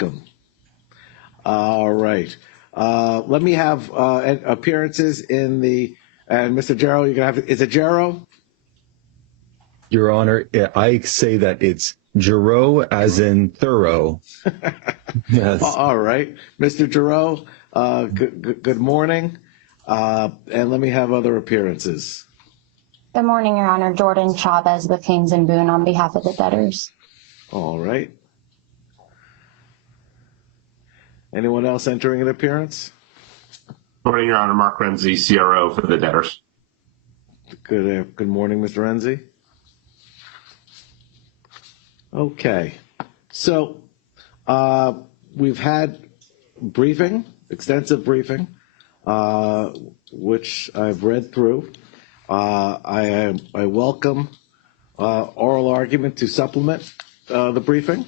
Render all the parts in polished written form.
Welcome. All right. Let me have appearances in the, and Mr. Jarrow, you're going to have, is it Jarrow? Your Honor, I say that it's Jarrow as in thorough. Yes. All right. Mr. Jarrow, good morning. And let me have other appearances. Good morning, Your Honor. Jordan Chavez with Haynes and Boone on behalf of the debtors. All right. Anyone else entering an appearance? Morning, Your Honor. Mark Renzi, CRO for the debtors. Good morning, Mr. Renzi. Okay. So we've had briefing, extensive briefing, which I've read through. I welcome oral argument to supplement the briefing.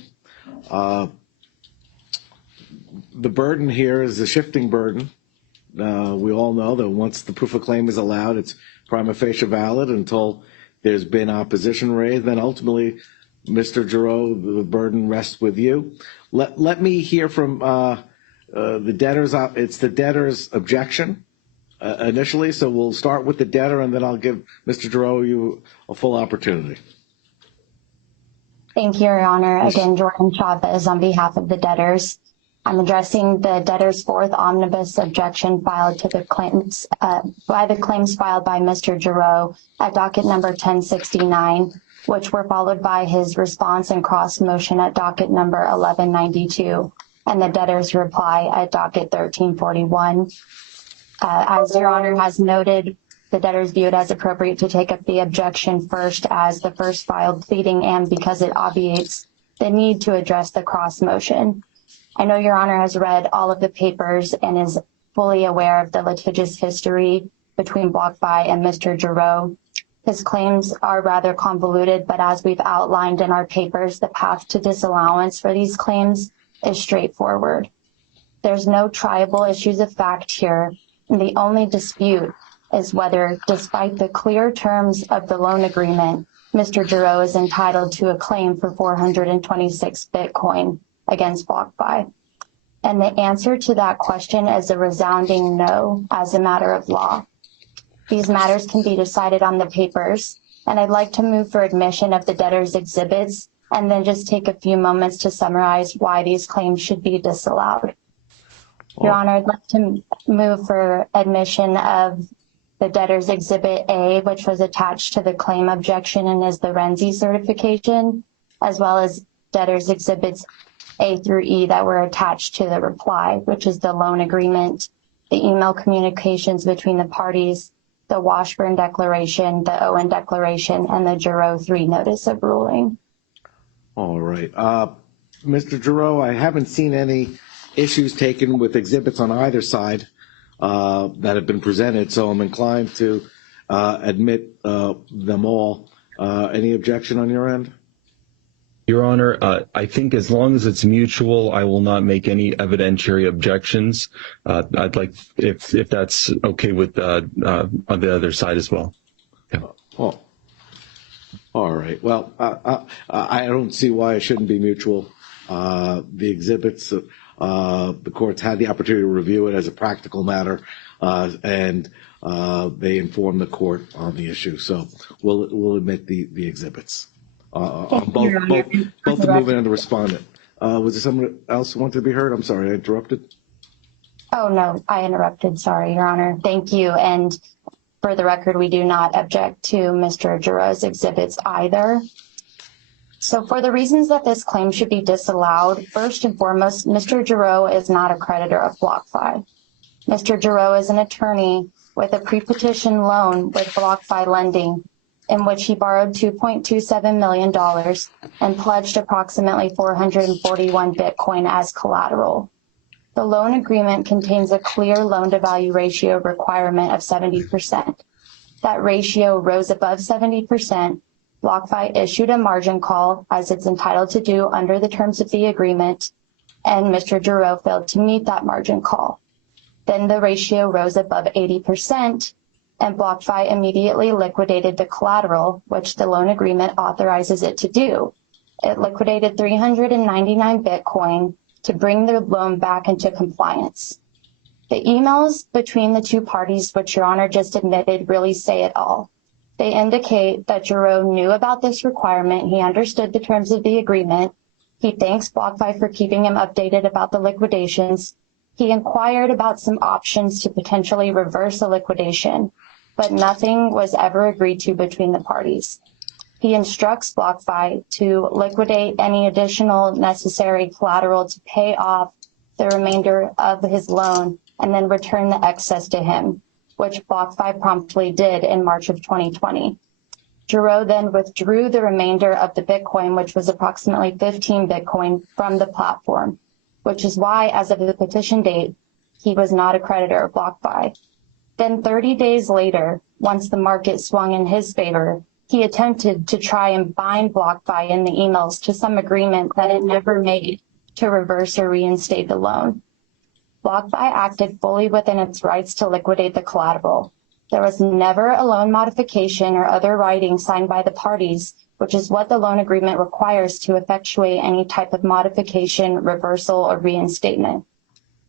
The burden here is a shifting burden. We all know that once the proof of claim is allowed, it's prima facie valid until there's been opposition raised. Then ultimately, Mr. Jarrow, the burden rests with you. Let me hear from the debtors. It's the debtor's objection initially, so we'll start with the debtor, and then I'll give Mr. Jarrow you a full opportunity. Thank you, Your Honor. Again, Jordan Chavez on behalf of the debtors. I'm addressing the debtor's fourth omnibus objection filed to the claims by the claims filed by Mr. Jarrow at docket number 1069, which were followed by his response and cross motion at docket number 1192, and the debtor's reply at docket 1341. As Your Honor has noted, the debtors view it as appropriate to take up the objection first as the first filed pleading and because it obviates the need to address the cross motion. I know Your Honor has read all of the papers and is fully aware of the litigious history between BlockFi and Mr. Jarrow. His claims are rather convoluted, but as we've outlined in our papers, the path to disallowance for these claims is straightforward. There's no triable issues of fact here, and the only dispute is whether, despite the clear terms of the loan agreement, Mr. Jarrow is entitled to a claim for 426 Bitcoin against BlockFi. And the answer to that question is a resounding no as a matter of law. These matters can be decided on the papers, and I'd like to move for admission of the debtor's exhibits and then just take a few moments to summarize why these claims should be disallowed. Your Honor, I'd like to move for admission of the debtor's exhibit A, which was attached to the claim objection and is the Renzi certification, as well as debtor's exhibits A through E that were attached to the reply, which is the loan agreement, the email communications between the parties, the Washburn Declaration, the Owen Declaration, and the Jarrow 3 Notice of Ruling. All right. Mr. Jarrow, I haven't seen any issues taken with exhibits on either side that have been presented, so I'm inclined to admit them all. Any objection on your end? Your Honor, I think as long as it's mutual, I will not make any evidentiary objections. I'd like, if that's okay with on the other side as well. Yeah. Oh. All right. Well, I don't see why it shouldn't be mutual. The exhibits, the courts had the opportunity to review it as a practical matter, and they informed the court on the issue. So we'll admit the exhibits. On both the movement and the respondent. Was there someone else who wanted to be heard? I'm sorry, I interrupted. Oh, no, I interrupted. Sorry, Your Honor. Thank you. And for the record, we do not object to Mr. Jarrow's exhibits either. So for the reasons that this claim should be disallowed, first and foremost, Mr. Jarrow is not a creditor of BlockFi. Mr. Jarrow is an attorney with a pre-petition loan with BlockFi Lending, in which he borrowed $2.27 million and pledged approximately 441 Bitcoin as collateral. The loan agreement contains a clear loan-to-value ratio requirement of 70%. That ratio rose above 70%. BlockFi issued a margin call, as it's entitled to do under the terms of the agreement, and Mr. Jarrow failed to meet that margin call. Then the ratio rose above 80%, and BlockFi immediately liquidated the collateral, which the loan agreement authorizes it to do. It liquidated 399 Bitcoin to bring the loan back into compliance. The emails between the two parties, which Your Honor just admitted, really say it all. They indicate that Giroux knew about this requirement. He understood the terms of the agreement. He thanks BlockFi for keeping him updated about the liquidations. He inquired about some options to potentially reverse a liquidation, but nothing was ever agreed to between the parties. He instructs BlockFi to liquidate any additional necessary collateral to pay off the remainder of his loan and then return the excess to him, which BlockFi promptly did in March of 2020. Giroux then withdrew the remainder of the Bitcoin, which was approximately 15 Bitcoin, from the platform, which is why, as of the petition date, he was not a creditor of BlockFi. Then 30 days later, once the market swung in his favor, he attempted to try and bind BlockFi in the emails to some agreement that it never made to reverse or reinstate the loan. BlockFi acted fully within its rights to liquidate the collateral. There was never a loan modification or other writing signed by the parties, which is what the loan agreement requires to effectuate any type of modification, reversal, or reinstatement.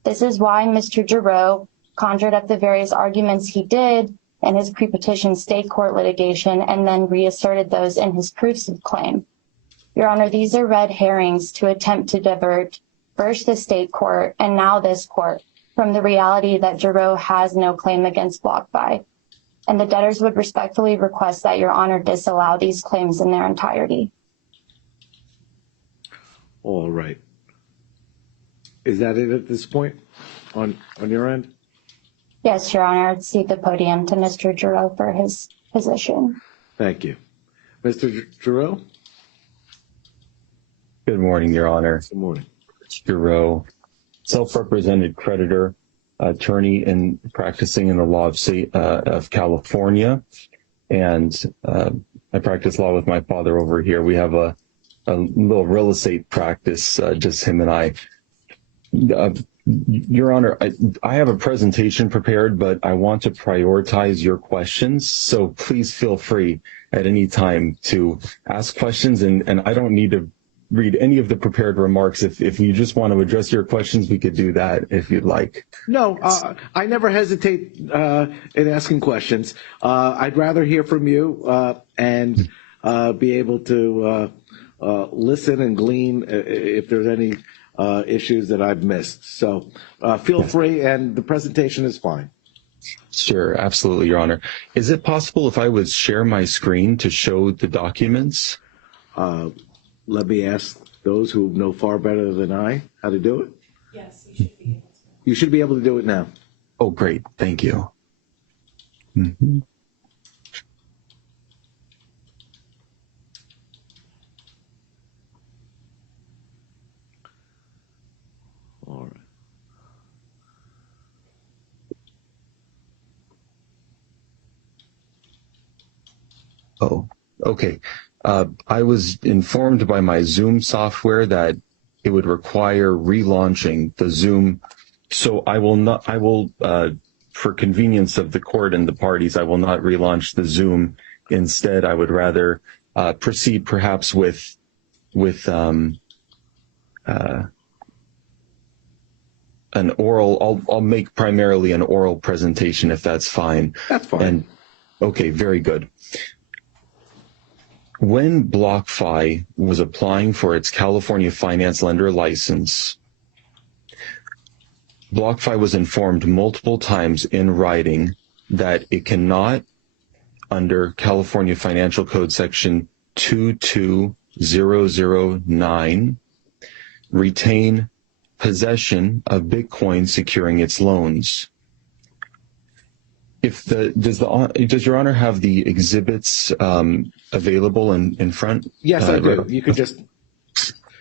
This is why Mr. Giroux conjured up the various arguments he did in his pre-petition state court litigation and then reasserted those in his proofs of claim. Your Honor, these are red herrings to attempt to divert first the state court and now this court from the reality that Giroux has no claim against BlockFi. And the debtors would respectfully request that Your Honor disallow these claims in their entirety. All right. Is that it at this point on your end? Yes, Your Honor, I'd cede the podium to Mr. Giroux for his position. Thank you. Mr. Giroux? Good morning, Your Honor. Good morning. Giroux, self-represented creditor, attorney and practicing in the law of California. And I practice law with my father over here. We have a little real estate practice, just him and I. Your Honor, I have a presentation prepared, but I want to prioritize your questions. So please feel free at any time to ask questions. And I don't need to read any of the prepared remarks. If you just want to address your questions, we could do that if you'd like. No, I never hesitate in asking questions. I'd rather hear from you and be able to listen and glean if there's any issues that I've missed. So feel free, and the presentation is fine. Sure, absolutely, Your Honor. Is it possible if I would share my screen to show the documents? Let me ask those who know far better than I how to do it. Yes, you should be able to. You should be able to do it now. Oh, great. Thank you. Mm-hmm. All right. Oh, okay. I was informed by my Zoom software that it would require relaunching the Zoom. So I will, for convenience of the court and the parties, I will not relaunch the Zoom. Instead, I would rather proceed perhaps with an oral. I'll make primarily an oral presentation if that's fine. That's fine. And okay, very good. When BlockFi was applying for its California finance lender license, BlockFi was informed multiple times in writing that it cannot, under California Financial Code Section 22009, retain possession of Bitcoin securing its loans. Does Your Honor have the exhibits available in front? Yes, I do. You could just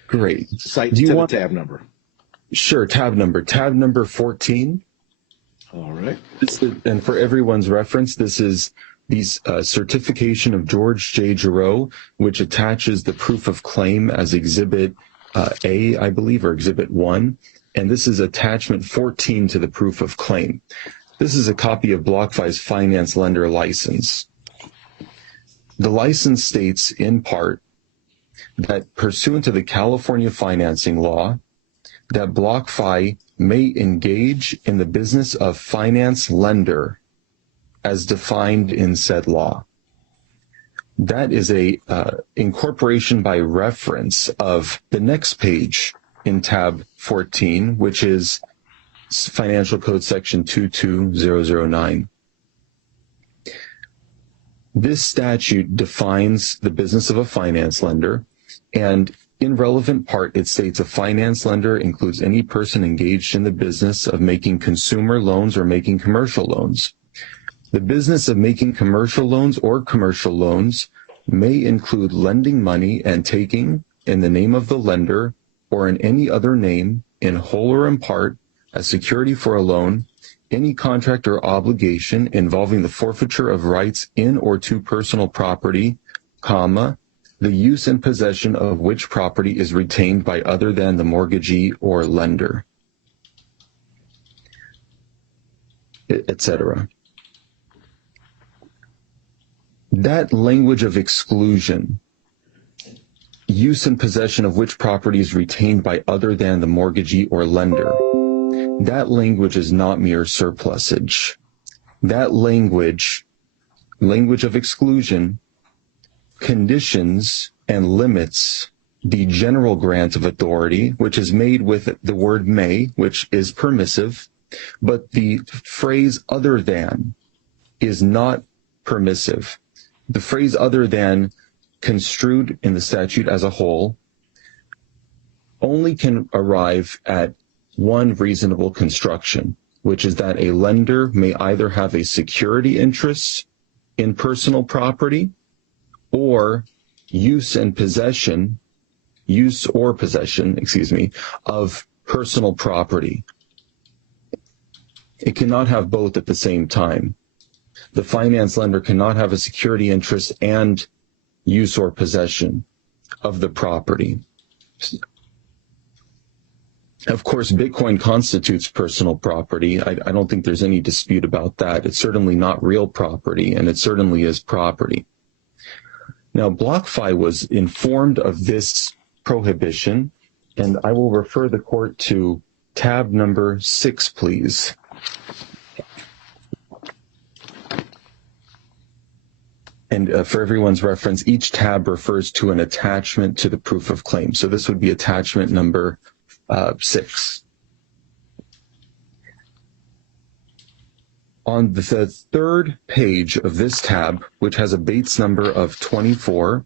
great cite the tab number. Sure, tab number 14. All right. And for everyone's reference, this is the certification of George J. Giroux, which attaches the proof of claim as Exhibit A, I believe, or Exhibit 1. And this is attachment 14 to the proof of claim. This is a copy of BlockFi's finance lender license. The license states in part that pursuant to the California financing law, that BlockFi may engage in the business of finance lender as defined in said law. That is a incorporation by reference of the next page in tab 14, which is Financial Code section 22009. This statute defines the business of a finance lender, and in relevant part, it states a finance lender includes any person engaged in the business of making consumer loans or making commercial loans. The business of making commercial loans or commercial loans may include lending money and taking in the name of the lender or in any other name, in whole or in part, as security for a loan, any contract or obligation involving the forfeiture of rights in or to personal property, comma, the use and possession of which property is retained by other than the mortgagee or lender, etc. That language of exclusion, use and possession of which property is retained by other than the mortgagee or lender, that language is not mere surplusage. That language of exclusion, conditions and limits the general grant of authority, which is made with the word may, which is permissive, but the phrase other than is not permissive. The phrase other than, construed in the statute as a whole, only can arrive at one reasonable construction, which is that a lender may either have a security interest in personal property or use or possession, of personal property. It cannot have both at the same time. The finance lender cannot have a security interest and use or possession of the property. Of course, Bitcoin constitutes personal property. I don't think there's any dispute about that. It's certainly not real property, and it certainly is property. Now, BlockFi was informed of this prohibition, and I will refer the court to tab number 6, please. And for everyone's reference, each tab refers to an attachment to the proof of claim. So this would be attachment number 6. On the third page of this tab, which has a Bates number of 24,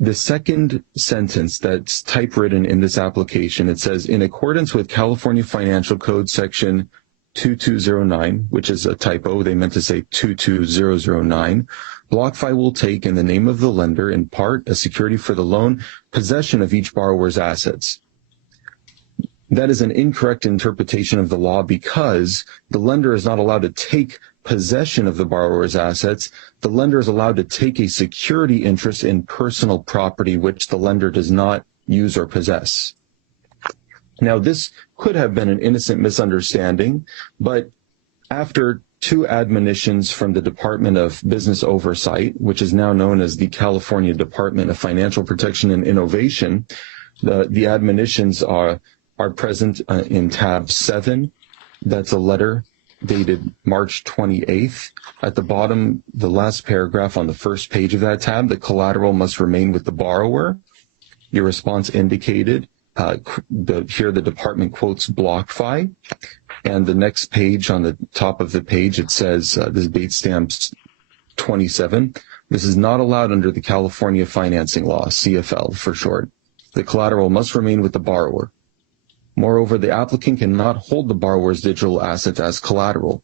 the second sentence that's typewritten in this application, it says, in accordance with California Financial Code section 2209, which is a typo, they meant to say 22009, BlockFi will take in the name of the lender, in part, as security for the loan, possession of each borrower's assets. That is an incorrect interpretation of the law because the lender is not allowed to take possession of the borrower's assets. The lender is allowed to take a security interest in personal property which the lender does not use or possess. Now, this could have been an innocent misunderstanding, but after 2 admonitions from the Department of Business Oversight, which is now known as the California Department of Financial Protection and Innovation, the admonitions are present in tab 7. That's a letter dated March 28th. At the bottom, the last paragraph on the first page of that tab, the collateral must remain with the borrower. Your response indicated. Here the department quotes BlockFi, and the next page on the top of the page, it says, this Bates stamps 27. This is not allowed under the California financing law, CFL for short. The collateral must remain with the borrower. Moreover, the applicant cannot hold the borrower's digital assets as collateral.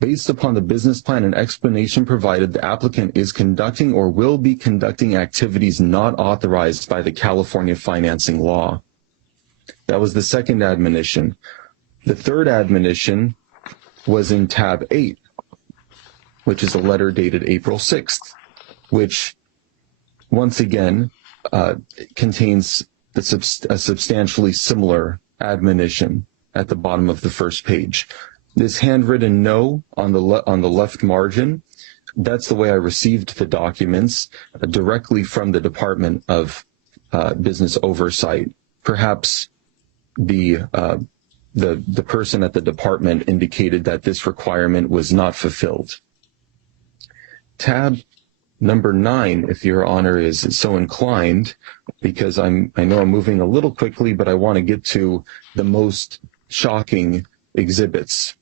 Based upon the business plan and explanation provided, the applicant is conducting or will be conducting activities not authorized by the California financing law. That was the second admonition. The third admonition was in tab 8, which is a letter dated April 6th, which once again contains a substantially similar admonition at the bottom of the first page. This handwritten no on the left margin, that's the way I received the documents directly from the Department of Business Oversight. Perhaps the person at the department indicated that this requirement was not fulfilled. Tab number 9, if Your Honor is so inclined, because I know I'm moving a little quickly, but I want to get to the most shocking exhibits.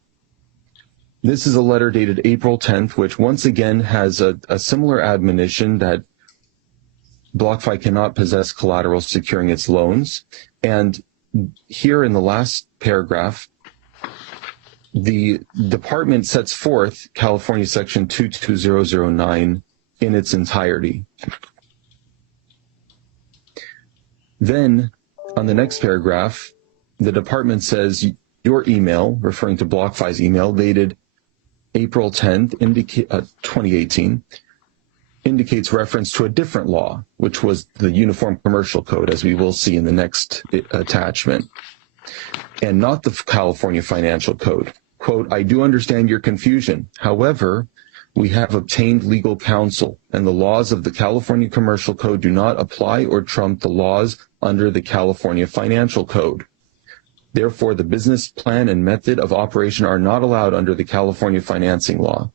This is a letter dated April 10th, which once again has a similar admonition that BlockFi cannot possess collateral securing its loans. And here in the last paragraph, the department sets forth California Section 22009 in its entirety. Then, on the next paragraph, the department says your email, referring to BlockFi's email, dated April 10th, 2018, indicates reference to a different law, which was the Uniform Commercial Code, as we will see in the next attachment, and not the California Financial Code. Quote, I do understand your confusion. However, we have obtained legal counsel, and the laws of the California Commercial Code do not apply or trump the laws under the California Financial Code. Therefore, the business plan and method of operation are not allowed under the California financing law.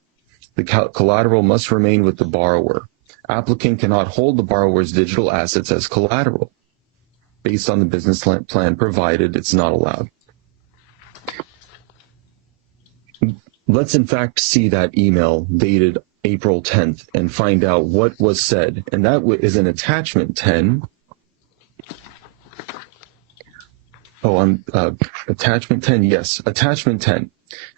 The collateral must remain with the borrower. Applicant cannot hold the borrower's digital assets as collateral. Based on the business plan provided, it's not allowed. Let's in fact see that email dated April 10th and find out what was said. And that is in attachment 10. Attachment 10, yes, attachment 10.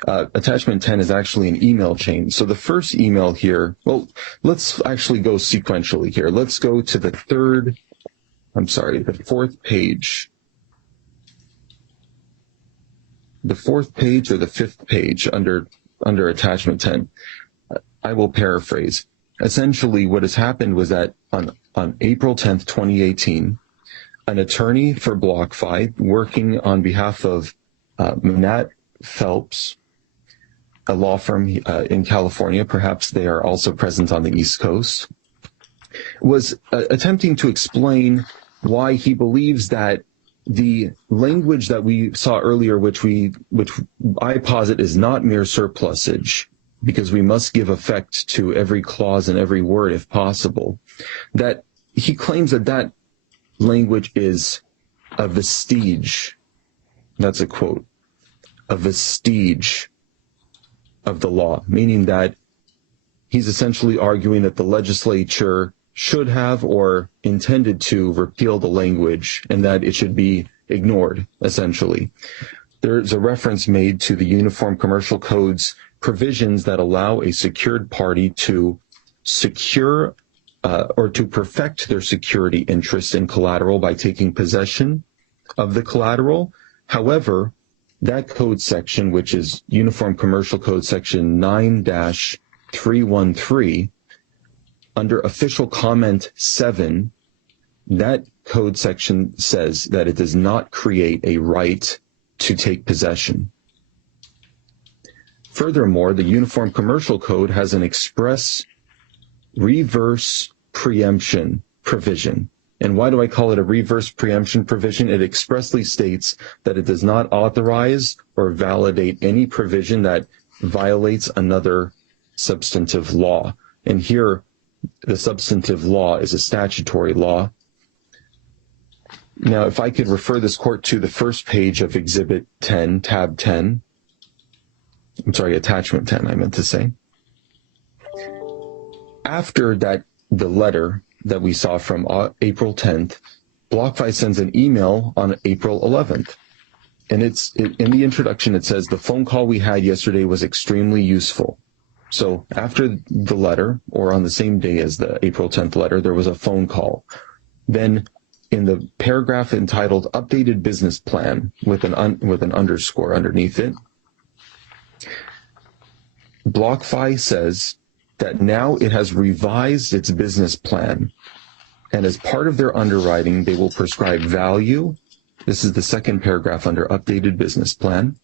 Attachment 10 is actually an email chain. So the first email here, well, let's actually go sequentially here. Let's go to the fourth page. The fourth page or the fifth page under attachment 10. I will paraphrase. Essentially, what has happened was that on April 10th, 2018, an attorney for BlockFi working on behalf of Manat Phelps, a law firm in California, perhaps they are also present on the East Coast, was attempting to explain why he believes that the language that we saw earlier, which I posit is not mere surplusage, because we must give effect to every clause and every word if possible, that he claims that language is a vestige, that's a quote, a vestige of the law, meaning that he's essentially arguing that the legislature should have or intended to repeal the language and that it should be ignored, essentially. There's a reference made to the Uniform Commercial Code's provisions that allow a secured party to secure or to perfect their security interest in collateral by taking possession of the collateral. However, that code section, which is Uniform Commercial Code section 9-313, under official comment 7, that code section says that it does not create a right to take possession. Furthermore, the Uniform Commercial Code has an express reverse preemption provision. And why do I call it a reverse preemption provision? It expressly states that it does not authorize or validate any provision that violates another substantive law. And here, the substantive law is a statutory law. Now, if I could refer this court to the first page of Exhibit 10, tab 10. I'm sorry, attachment 10, I meant to say. After that, the letter that we saw from April 10th, BlockFi sends an email on April 11th. And in the introduction, it says, the phone call we had yesterday was extremely useful. So after the letter, or on the same day as the April 10th letter, there was a phone call. Then in the paragraph entitled Updated Business Plan with an underscore underneath it, BlockFi says that now it has revised its business plan. And as part of their underwriting, they will prescribe value. This is the second paragraph under Updated Business Plan.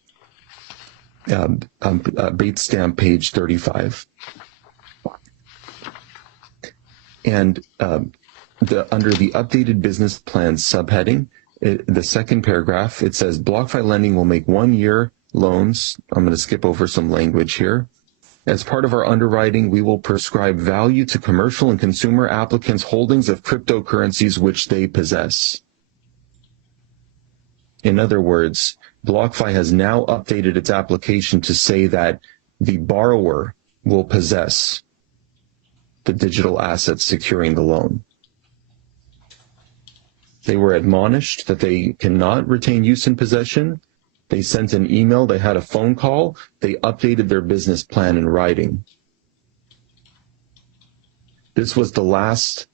Bait stamp page 35. And under the Updated Business Plan subheading, the second paragraph, it says BlockFi Lending will make 1-year loans. I'm going to skip over some language here. As part of our underwriting, we will prescribe value to commercial and consumer applicants' holdings of cryptocurrencies which they possess. In other words, BlockFi has now updated its application to say that the borrower will possess the digital assets securing the loan. They were admonished that they cannot retain use and possession. They sent an email, they had a phone call, they updated their business plan in writing. This was the last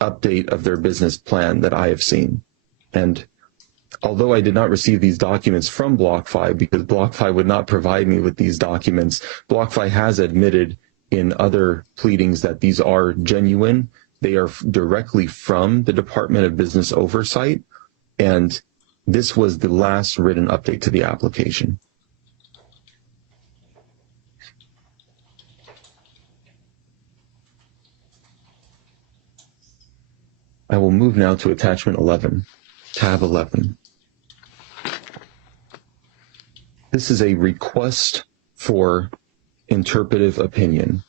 update of their business plan that I have seen. And although I did not receive these documents from BlockFi because BlockFi would not provide me with these documents, BlockFi has admitted in other pleadings that these are genuine. They are directly from the Department of Business Oversight, and this was the last written update to the application. I will move now to attachment 11, tab 11. This is a request for interpretive opinion.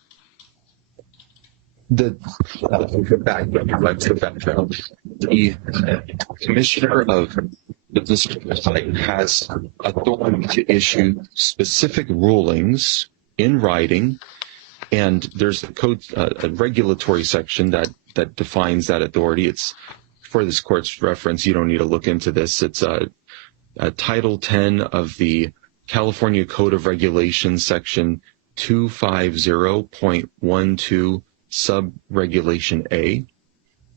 The commissioner of the business site has authority to issue specific rulings in writing, and there's a code, a regulatory section that defines that authority. It's for this court's reference. You don't need to look into this. It's Title 10 of the California Code of Regulations, Section 250.12, Sub-Regulation A.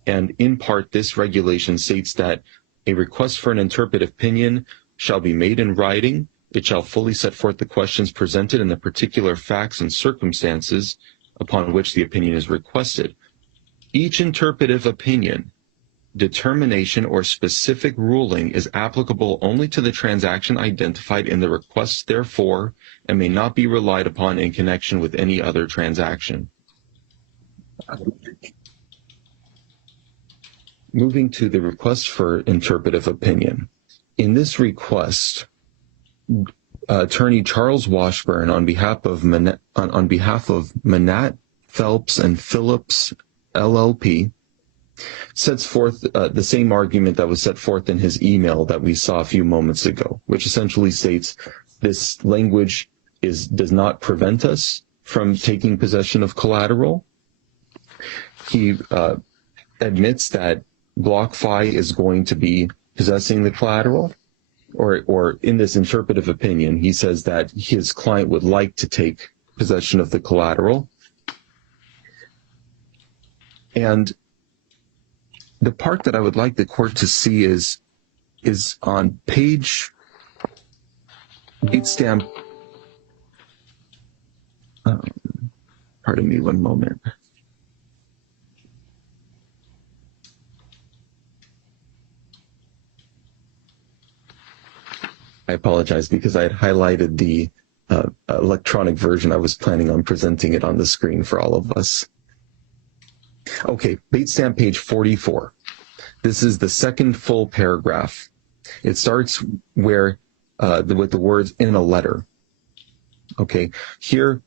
And in part, this regulation states that a request for an interpretive opinion shall be made in writing. It shall fully set forth the questions presented and the particular facts and circumstances upon which the opinion is requested. Each interpretive opinion, determination, or specific ruling is applicable only to the transaction identified in the request, therefore, and may not be relied upon in connection with any other transaction. Moving to the request for interpretive opinion. In this request, Attorney Charles Washburn, on behalf of Manat, Phelps and Phillips LLP, sets forth the same argument that was set forth in his email that we saw a few moments ago, which essentially states this language does not prevent us from taking possession of collateral. He admits that BlockFi is going to be possessing the collateral, or in this interpretive opinion, he says that his client would like to take possession of the collateral. And the part that I would like the court to see is on page date stamp. Pardon me one moment. I apologize because I had highlighted the electronic version. I was planning on presenting it on the screen for all of us. Okay, date stamp page 44. This is the second full paragraph. It starts with the words "in a letter." Okay, here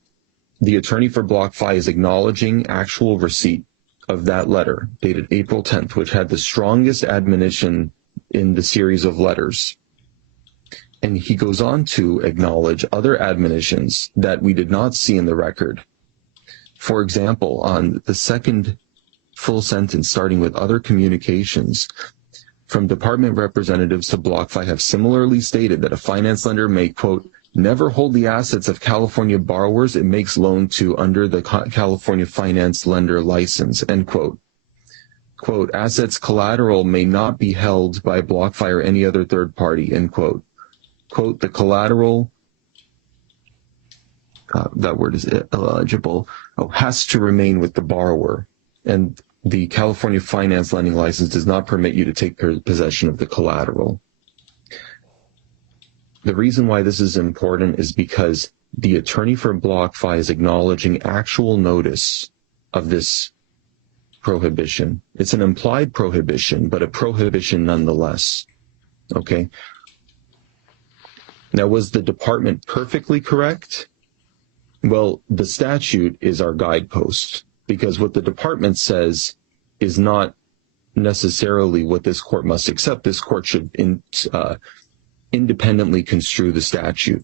the attorney for BlockFi is acknowledging actual receipt of that letter dated April 10th, which had the strongest admonition in the series of letters. And he goes on to acknowledge other admonitions that we did not see in the record. For example, on the second full sentence, starting with "other communications from department representatives to BlockFi have similarly stated that a finance lender may, quote, never hold the assets of California borrowers it makes loan to under the California finance lender license," end quote. Quote, "assets collateral may not be held by BlockFi or any other third party," end quote. Quote, "the collateral," that word is illegible, "has to remain with the borrower. And the California finance lending license does not permit you to take possession of the collateral." The reason why this is important is because the attorney for BlockFi is acknowledging actual notice of this prohibition. It's an implied prohibition, but a prohibition nonetheless. Okay. Now, was the department perfectly correct? Well, the statute is our guidepost, because what the department says is not necessarily what this court must accept. This court should independently construe the statute.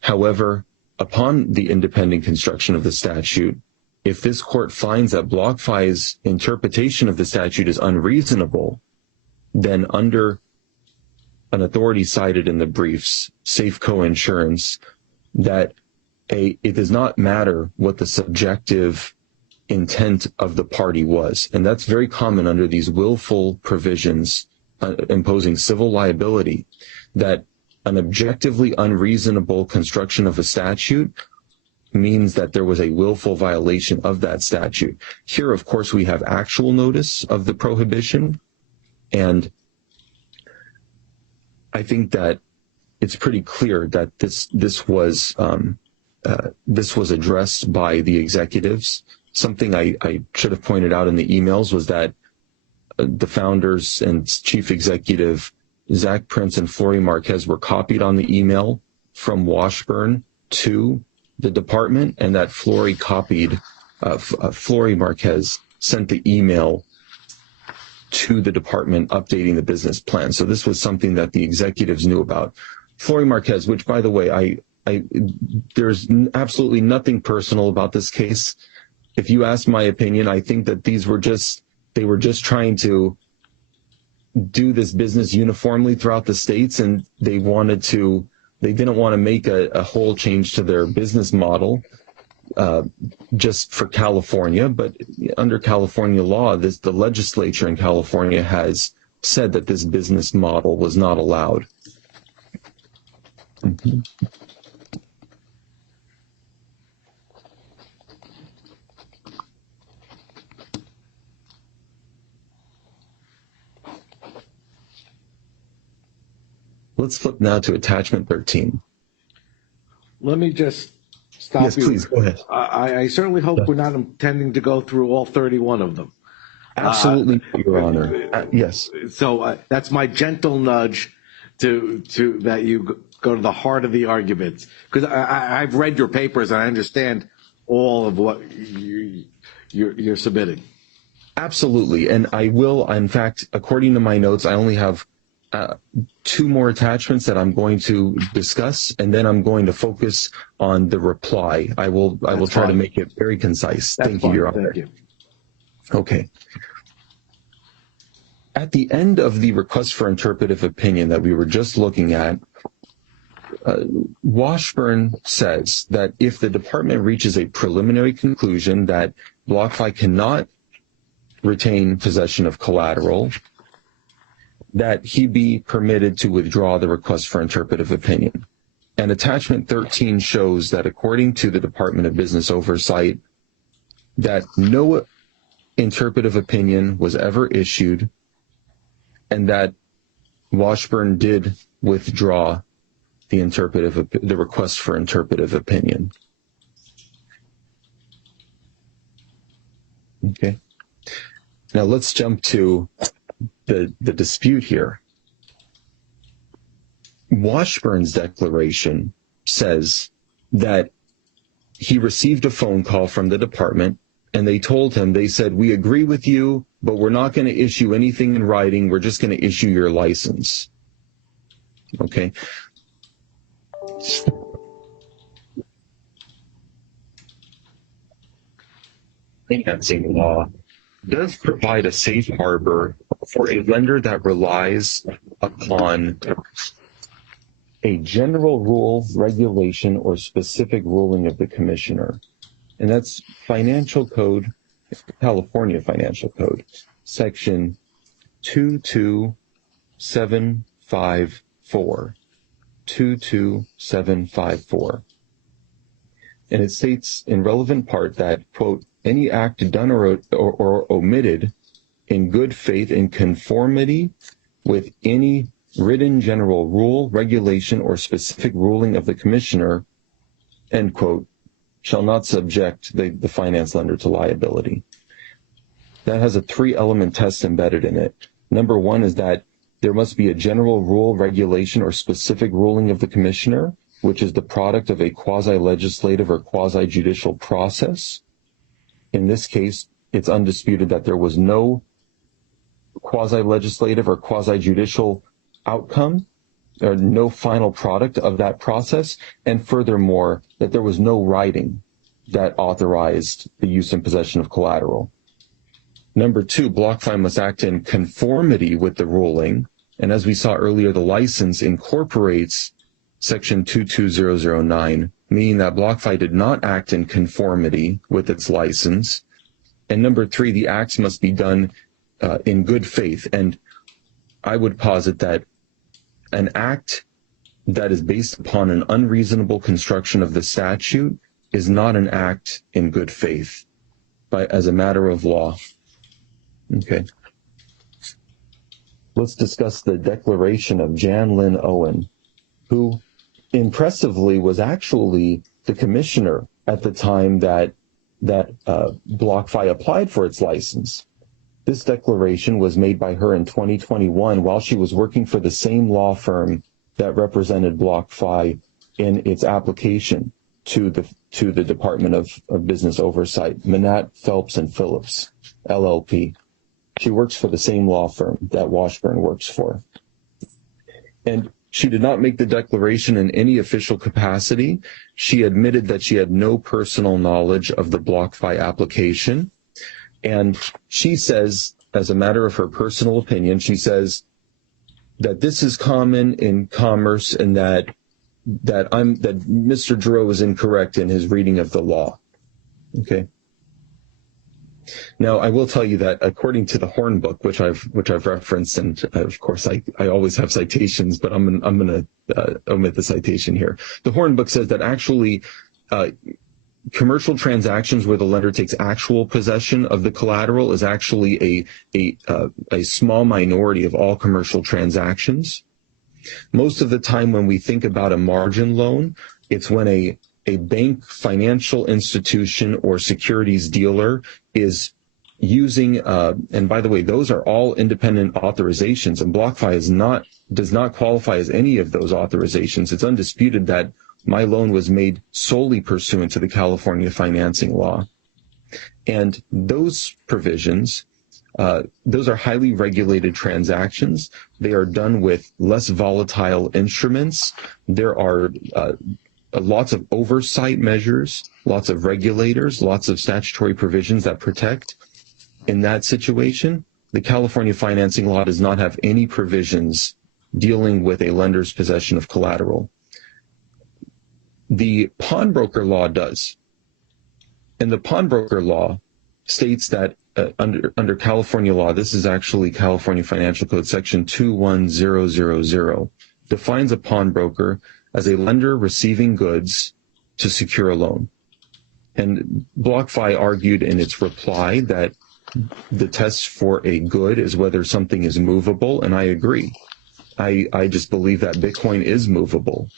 However, upon the independent construction of the statute, if this court finds that BlockFi's interpretation of the statute is unreasonable, then under an authority cited in the briefs, Safeco Insurance, that it does not matter what the subjective intent of the party was. And that's very common under these willful provisions imposing civil liability, that an objectively unreasonable construction of a statute means that there was a willful violation of that statute. Here, of course, we have actual notice of the prohibition, and I think that it's pretty clear that this was addressed by the executives. Something I should have pointed out in the emails was that the founders and chief executive Zach Prince and Flory Marquez were copied on the email from Washburn to the department, and that Flory Marquez sent the email to the department updating the business plan. So this was something that the executives knew about. Flory Marquez, which, by the way, there's absolutely nothing personal about this case. If you ask my opinion, I think that they were just trying to do this business uniformly throughout the states, and they didn't want to make a whole change to their business model just for California. But under California law, the legislature in California has said that this business model was not allowed. Mm-hmm. Let's flip now to attachment 13. Let me just stop Yes, you. please, go ahead. I certainly hope we're not intending to go through all 31 of them. Absolutely, Your Honor. Yes. So that's my gentle nudge to that you go to the heart of the arguments, because I've read your papers and I understand all of what you're submitting. Absolutely, and I will. In fact, according to my notes, I only have 2 more attachments that I'm going to discuss, and then I'm going to focus on the reply. I will try to make it very concise. Thank you, Your Honor. Thank you. Okay. At the end of the request for interpretive opinion that we were just looking at, Washburn says that if the department reaches a preliminary conclusion that BlockFi cannot retain possession of collateral, that he be permitted to withdraw the request for interpretive opinion. And attachment 13 shows that according to the Department of Business Oversight, that no interpretive opinion was ever issued, and that Washburn did withdraw the request for interpretive opinion. Okay. Now let's jump to the dispute here. Washburn's declaration says that he received a phone call from the department, and they said, we agree with you, but we're not going to issue anything in writing. We're just going to issue your license. Okay. Financing law does provide a safe harbor for a lender that relies upon a general rule, regulation, or specific ruling of the commissioner. And that's Financial Code, California Financial Code, section 22754. 22754. And it states in relevant part that, quote, any act done or omitted in good faith in conformity with any written general rule, regulation, or specific ruling of the commissioner, end quote, shall not subject the finance lender to liability. That has a 3-element test embedded in it. Number 1 is that There must be a general rule, regulation, or specific ruling of the commissioner, which is the product of a quasi-legislative or quasi-judicial process. In this case, it's undisputed that there was no quasi-legislative or quasi-judicial outcome, or no final product of that process, and furthermore, that there was no writing that authorized the use and possession of collateral. Number two, BlockFi must act in conformity with the ruling, and as we saw earlier, the license incorporates Section 22009, meaning that BlockFi did not act in conformity with its license. And number three, the acts must be done in good faith. And I would posit that an act that is based upon an unreasonable construction of the statute is not an act in good faith as a matter of law. Okay. Let's discuss the declaration of Jan Lynn Owen, who impressively was actually the commissioner at the time that BlockFi applied for its license. This declaration was made by her in 2021 while she was working for the same law firm that represented BlockFi in its application to the Department of Business Oversight, Manat, Phelps and Phillips, LLP. She works for the same law firm that Washburn works for. And she did not make the declaration in any official capacity. She admitted that she had no personal knowledge of the BlockFi application. And she says, as a matter of her personal opinion, she says that this is common in commerce and that Mr. Giroux is incorrect in his reading of the law. Okay. Now, I will tell you that according to the Horn book, which I've referenced, and of course I always have citations, but I'm going to omit the citation here. The Horn book says that actually commercial transactions where the lender takes actual possession of the collateral is actually a small minority of all commercial transactions. Most of the time when we think about a margin loan, it's when a bank, financial institution, or securities dealer is using, and by the way, those are all independent authorizations, and BlockFi does not qualify as any of those authorizations. It's undisputed that my loan was made solely pursuant to the California financing law. And those provisions, those are highly regulated transactions. They are done with less volatile instruments. There are lots of oversight measures, lots of regulators, lots of statutory provisions that protect. In that situation, the California financing law does not have any provisions dealing with a lender's possession of collateral. The pawnbroker law does. And the pawnbroker law states that under California law, this is actually California Financial Code section 21000, defines a pawnbroker as a lender receiving goods to secure a loan. And BlockFi argued in its reply that the test for a good is whether something is movable, and I agree. I just believe that Bitcoin is movable.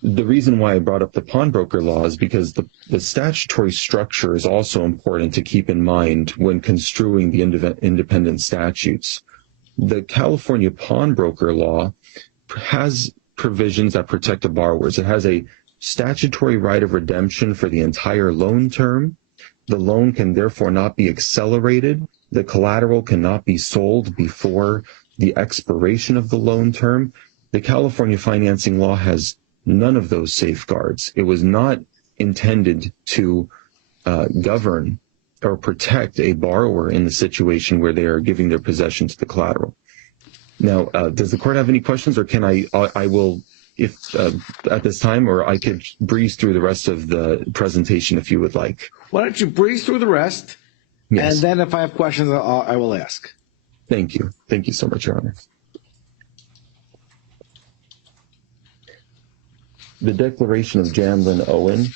The reason why I brought up the pawnbroker law is because the statutory structure is also important to keep in mind when construing the independent statutes. The California pawnbroker law has provisions that protect the borrowers. It has a statutory right of redemption for the entire loan term. The loan can therefore not be accelerated. The collateral cannot be sold before the expiration of the loan term. The California financing law has none of those safeguards. It was not intended to govern or protect a borrower in the situation where they are giving their possession to the collateral. Now, does the court have any questions, or can I will, if at this time, or I could breeze through the rest of the presentation if you would like. Why don't you breeze through the rest, Yes. and then if I have questions, I will ask. Thank you. Thank you so much, Your Honor. The declaration of Jan Lynn Owen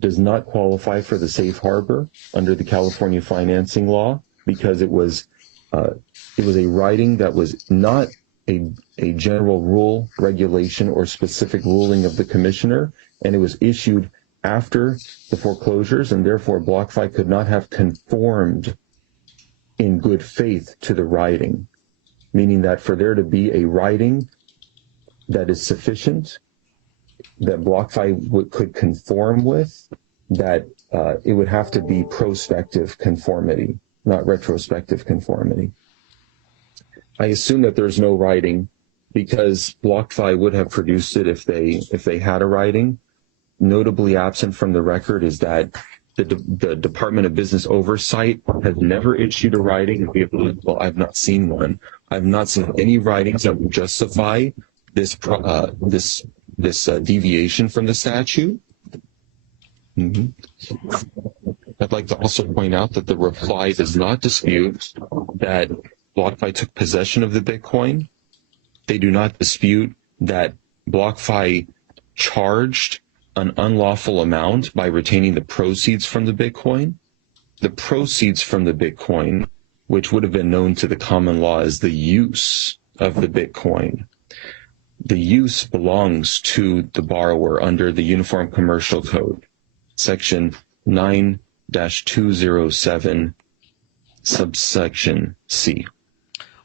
does not qualify for the safe harbor under the California financing law because it was a writing that was not a general rule, regulation, or specific ruling of the commissioner, and it was issued after the foreclosures, and therefore BlockFi could not have conformed in good faith to the writing, meaning that for there to be a writing that is sufficient, that BlockFi could conform with, that it would have to be prospective conformity, not retrospective conformity. I assume that there's no writing because BlockFi would have produced it if they had a writing. Notably absent from the record is that the Department of Business Oversight has never issued a writing. Well, I've not seen one. I've not seen any writings that would justify this deviation from the statute. I'd like to also point out that the reply does not dispute that BlockFi took possession of the Bitcoin. They do not dispute that BlockFi charged an unlawful amount by retaining the proceeds from the Bitcoin. The proceeds from the Bitcoin, which would have been known to the common law as the use of the Bitcoin. The use belongs to the borrower under the Uniform Commercial Code, Section 9-207, subsection C.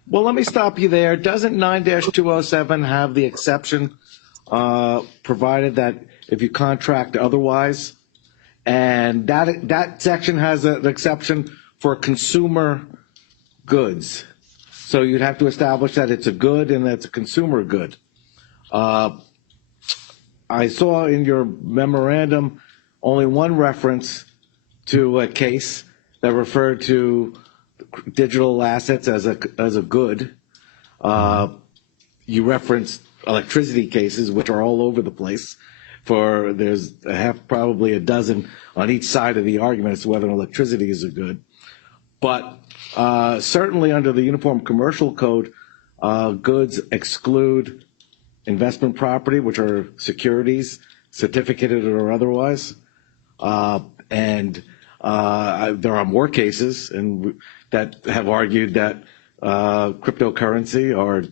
Well, let me stop you there. Doesn't 9-207 have the exception provided that if you contract otherwise? And that section has an exception for consumer goods. So you'd have to establish that it's a good and that's a consumer good. I saw in your memorandum only one reference to a case that referred to digital assets as a good. You referenced electricity cases, which are all over the place. There's probably a dozen on each side of the argument as to whether electricity is a good. But certainly under the Uniform Commercial Code, goods exclude investment property, which are securities, certificated or otherwise. And there are more cases that have argued that cryptocurrency are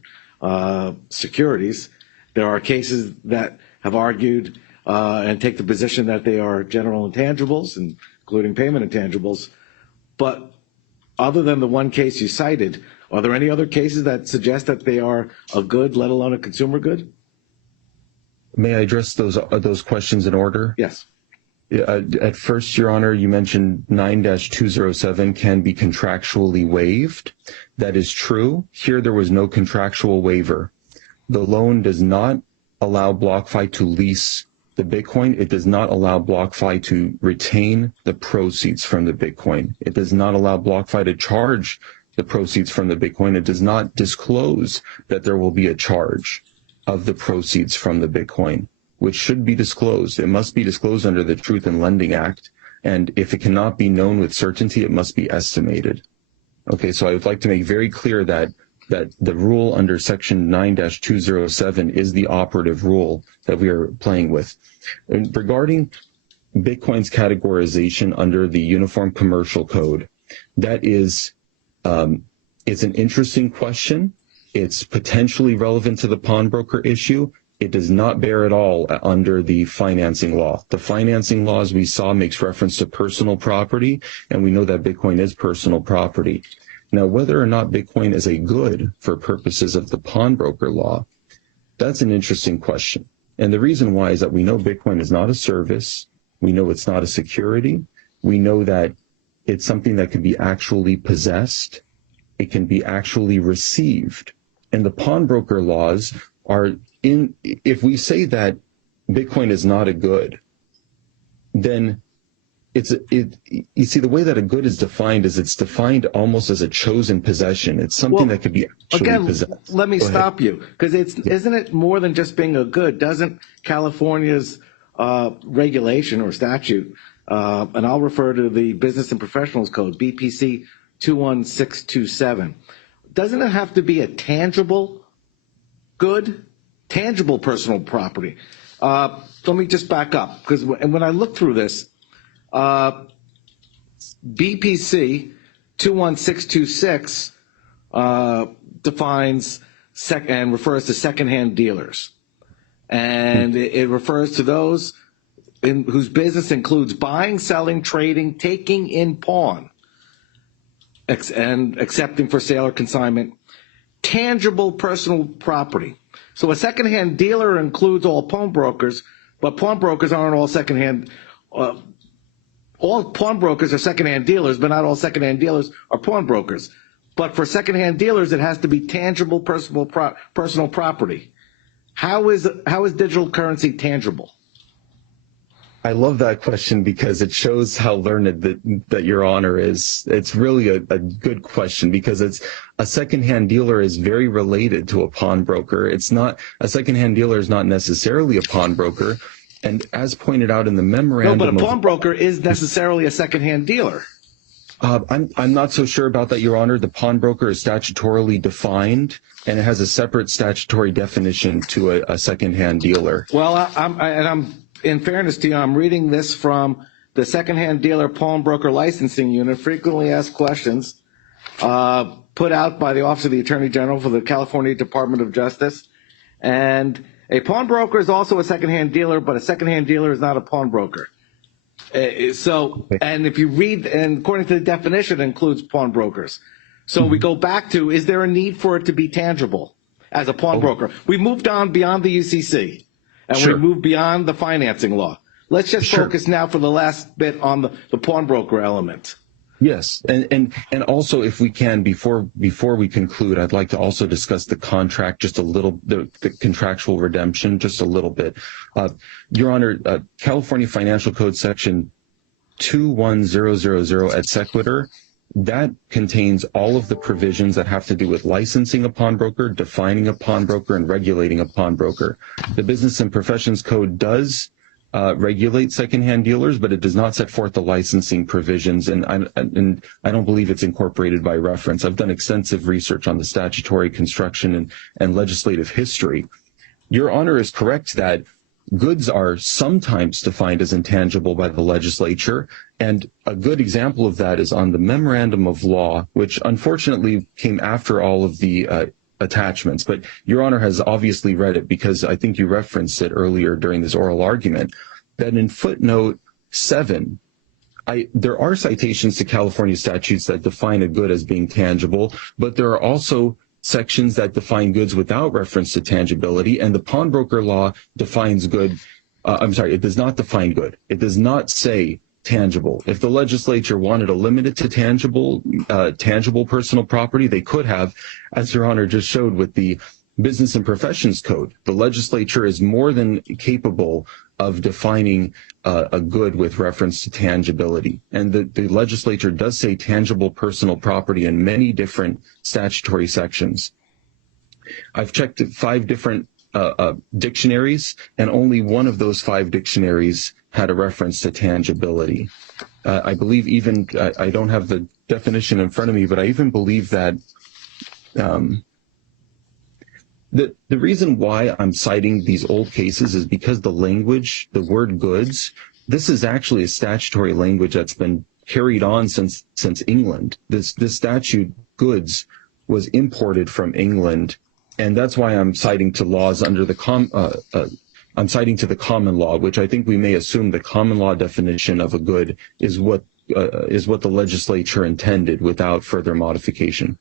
securities. There are cases that have argued and take the position that they are general intangibles, including payment intangibles. But other than the one case you cited, are there any other cases that suggest that they are a good, let alone a consumer good? May I address those questions in order? Yes. At first, Your Honor, you mentioned 9-207 can be contractually waived. That is true. Here, there was no contractual waiver. The loan does not allow BlockFi to lease the Bitcoin. It does not allow BlockFi to retain the proceeds from the Bitcoin. It does not allow BlockFi to charge the proceeds from the Bitcoin. It does not disclose that there will be a charge of the proceeds from the Bitcoin, which should be disclosed. It must be disclosed under the Truth in Lending Act. And if it cannot be known with certainty, it must be estimated. Okay, so I would like to make very clear that the rule under Section 9-207 is the operative rule that we are playing with. And regarding Bitcoin's categorization under the Uniform Commercial Code, that is, it's an interesting question. It's potentially relevant to the pawnbroker issue. It does not bear at all under the financing law. The financing law, as we saw, makes reference to personal property, and we know that Bitcoin is personal property. Now, whether or not Bitcoin is a good for purposes of the pawnbroker law, that's an interesting question. And the reason why is that we know Bitcoin is not a service. We know it's not a security. We know that it's something that can be actually possessed. It can be actually received. And the pawnbroker laws are if we say that Bitcoin is not a good, then you see, the way that a good is defined is it's defined almost as a chosen possession. It's something that could be actually possessed. Let me stop you, because isn't it more than just being a good? Doesn't California's regulation or statute, and I'll refer to the Business and Professionals Code, BPC 21627, doesn't it have to be a tangible good? Tangible personal property. Let me just back up, because when I look through this, BPC 21626 defines and refers to secondhand dealers, and it refers to those whose business includes buying, selling, trading, taking in pawn and accepting for sale or consignment tangible personal property. So a secondhand dealer includes all pawnbrokers, but pawnbrokers aren't all secondhand. All pawnbrokers are secondhand dealers, but not all secondhand dealers are pawnbrokers. But for secondhand dealers, it has to be tangible personal property. How is digital currency tangible? I love that question because it shows how learned that Your Honor is. It's really a good question because a secondhand dealer is very related to a pawnbroker. A secondhand dealer is not necessarily a pawnbroker. And as pointed out in the memorandum. No, but a pawnbroker is necessarily a secondhand dealer. I'm not so sure about that, Your Honor. The pawnbroker is statutorily defined, and it has a separate statutory definition to a secondhand dealer. Well, I'm in fairness to you, I'm reading this from the Secondhand Dealer Pawnbroker Licensing Unit, frequently asked questions, put out by the Office of the Attorney General for the California Department of Justice. And a pawnbroker is also a secondhand dealer, but a secondhand dealer is not a pawnbroker. And if you read, and according to the definition, it includes pawnbrokers. So we go back to, is there a need for it to be tangible as a pawnbroker? We moved on beyond the UCC, and we moved beyond the financing law. Let's just focus now for the last bit on the pawnbroker element. Yes, and also, if we can, before we conclude, I'd like to also discuss the contract just a little, the contractual redemption just a little bit. Your Honor, California Financial Code Section 21000 et sequitur, that contains all of the provisions that have to do with licensing a pawnbroker, defining a pawnbroker, and regulating a pawnbroker. The Business and Professions Code does regulate secondhand dealers, but it does not set forth the licensing provisions, and I don't believe it's incorporated by reference. I've done extensive research on the statutory construction and legislative history. Your Honor is correct that goods are sometimes defined as intangible by the legislature, and a good example of that is on the Memorandum of Law, which unfortunately came after all of the attachments, but Your Honor has obviously read it because I think you referenced it earlier during this oral argument, that in footnote 7, there are citations to California statutes that define a good as being tangible, but there are also sections that define goods without reference to tangibility, and the pawnbroker law defines good. It does not define good. It does not say tangible. If the legislature wanted to limit it to tangible personal property, they could have, as Your Honor just showed with the Business and Professions Code. The legislature is more than capable of defining a good with reference to tangibility. And the legislature does say tangible personal property in many different statutory sections. I've checked 5 different dictionaries, and only one of those 5 dictionaries had a reference to tangibility. I believe even, I don't have the definition in front of me, but I even believe that the reason why I'm citing these old cases is because the language, the word goods, this is actually a statutory language that's been carried on since England. This statute, goods, was imported from England, and that's why I'm citing to laws under the I'm citing to the common law, which I think we may assume the common law definition of a good is what the legislature intended without further modification.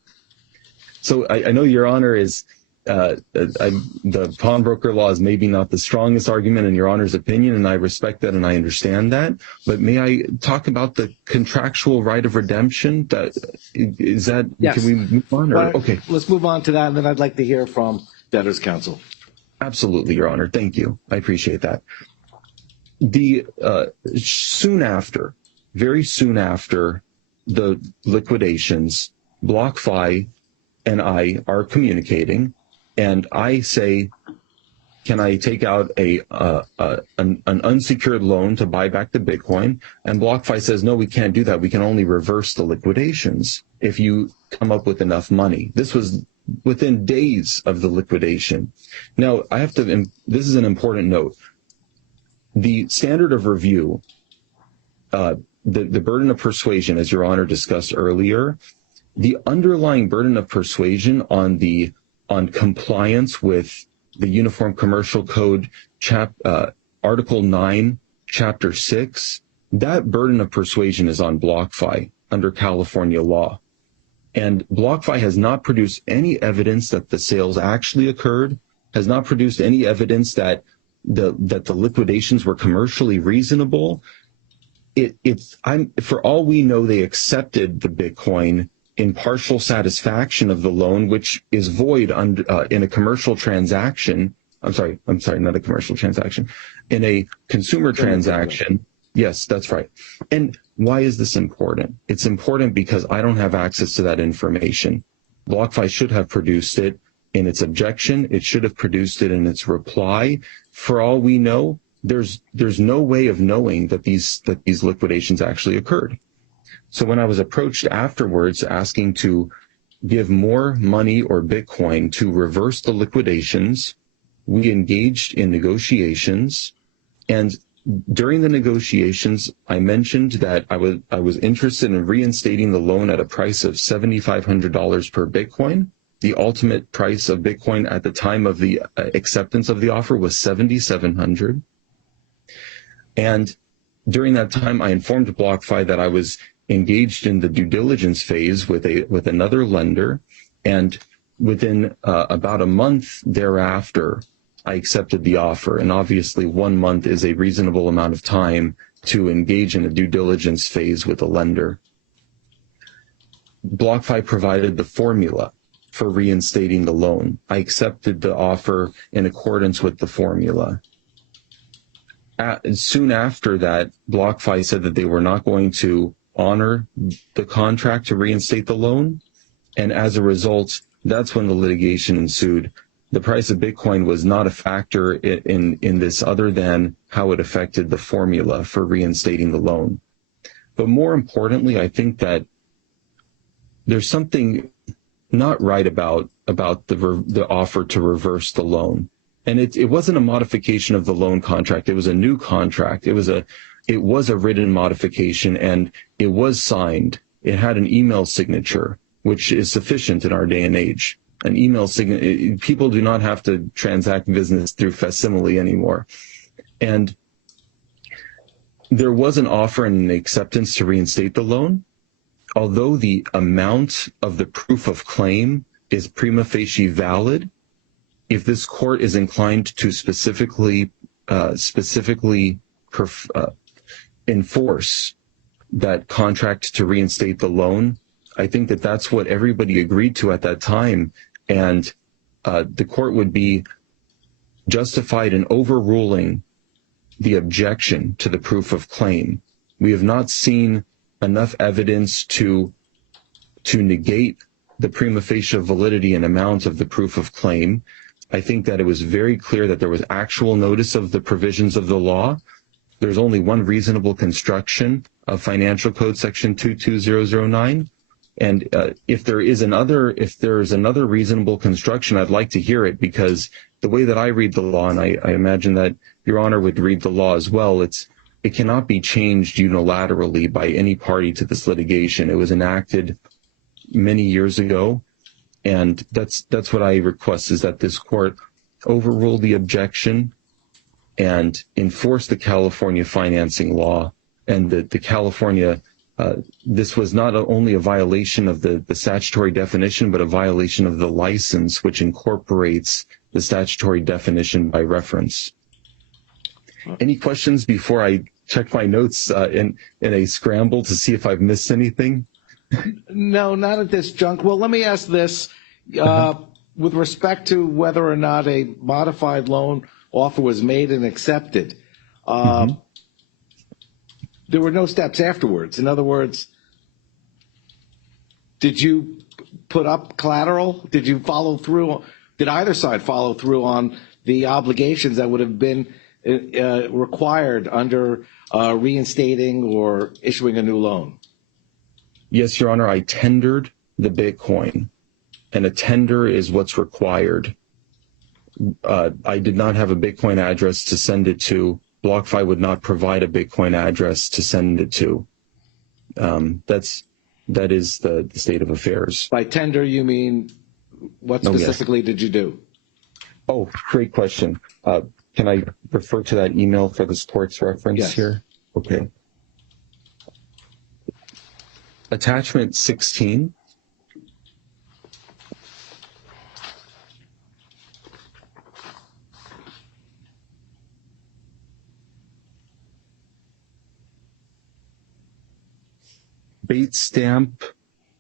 So I know Your Honor is the pawnbroker law is maybe not the strongest argument in Your Honor's opinion, and I respect that and I understand that. But may I talk about the contractual right of redemption? Yes. Can we move on? Okay. Let's move on to that, and then I'd like to hear from debtors' counsel. Absolutely, Your Honor. Thank you. I appreciate that. Very soon after the liquidations, BlockFi and I are communicating, and I say, can I take out an unsecured loan to buy back the Bitcoin? And BlockFi says, no, we can't do that. We can only reverse the liquidations if you come up with enough money. This was within days of the liquidation. Now, this is an important note. The standard of review, the burden of persuasion, as Your Honor discussed earlier, the underlying burden of persuasion on compliance with the Uniform Commercial Code, Article 9, Chapter 6, that burden of persuasion is on BlockFi under California law. And BlockFi has not produced any evidence that the sales actually occurred, has not produced any evidence that the liquidations were commercially reasonable. For all we know, they accepted the Bitcoin in partial satisfaction of the loan, which is void in a commercial transaction. I'm sorry, not a commercial transaction, in a consumer transaction. Yes, that's right. And why is this important? It's important because I don't have access to that information. BlockFi should have produced it in its objection. It should have produced it in its reply. For all we know, there's no way of knowing that these liquidations actually occurred. So when I was approached afterwards asking to give more money or Bitcoin to reverse the liquidations, we engaged in negotiations. And during the negotiations, I mentioned that I was interested in reinstating the loan at a price of $7,500 per Bitcoin. The ultimate price of Bitcoin at the time of the acceptance of the offer was $7,700. And during that time, I informed BlockFi that I was engaged in the due diligence phase with another lender, and within about a month thereafter, I accepted the offer. And obviously, 1 month is a reasonable amount of time to engage in a due diligence phase with a lender. BlockFi provided the formula for reinstating the loan. I accepted the offer in accordance with the formula. Soon after that, BlockFi said that they were not going to honor the contract to reinstate the loan. And as a result, that's when the litigation ensued. The price of Bitcoin was not a factor in this, other than how it affected the formula for reinstating the loan. But more importantly, I think that there's something not right about the offer to reverse the loan. And it wasn't a modification of the loan contract. It was a new contract. It was a written modification, and it was signed. It had an email signature, which is sufficient in our day and age. An email signature. People do not have to transact business through facsimile anymore. And there was an offer and an acceptance to reinstate the loan. Although the amount of the proof of claim is prima facie valid, if this court is inclined to specifically enforce that contract to reinstate the loan, I think that that's what everybody agreed to at that time. And the court would be justified in overruling the objection to the proof of claim. We have not seen enough evidence to negate the prima facie validity and amount of the proof of claim. I think that it was very clear that there was actual notice of the provisions of the law. There's only one reasonable construction of Financial Code Section 22009. And if there is another reasonable construction, I'd like to hear it, because the way that I read the law, and I imagine that Your Honor would read the law as well, it cannot be changed unilaterally by any party to this litigation. It was enacted many years ago, and that's what I request, is that this court overrule the objection and enforce the California financing law, and the California. This was not only a violation of the statutory definition, but a violation of the license, which incorporates the statutory definition by reference. Any questions before I check my notes in a scramble to see if I've missed anything? No, not at this junk. Well, let me ask this. With respect to whether or not a modified loan offer was made and accepted, there were no steps afterwards. In other words, did you put up collateral? Did you follow through? Did either side follow through on the obligations that would have been required under reinstating or issuing a new loan? Yes, Your Honor, I tendered the Bitcoin, and a tender is what's required. I did not have a Bitcoin address to send it to. BlockFi would not provide a Bitcoin address to send it to. That is the state of affairs. By tender, you mean what specifically did you do? Oh, great question. Can I refer to that email for the court's reference here? Okay. Attachment 16 Bait stamp,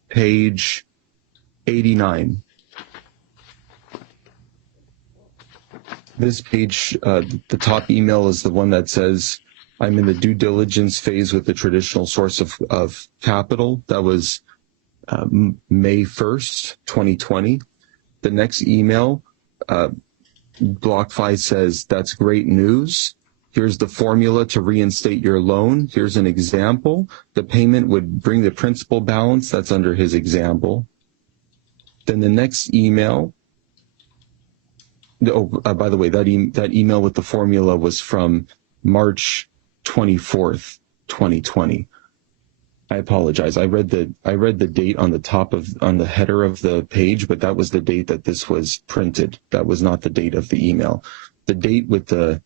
page 89. This page, the top email is the one that says, I'm in the due diligence phase with the traditional source of capital. That was May 1st, 2020. The next email, BlockFi says, that's great news. Here's the formula to reinstate your loan. Here's an example. The payment would bring the principal balance. That's under his example. Then the next email, by the way, that email with the formula was from March 24th, 2020. I apologize. I read the date on the header of the page, but that was the date that this was printed. That was not the date of the email. The date with the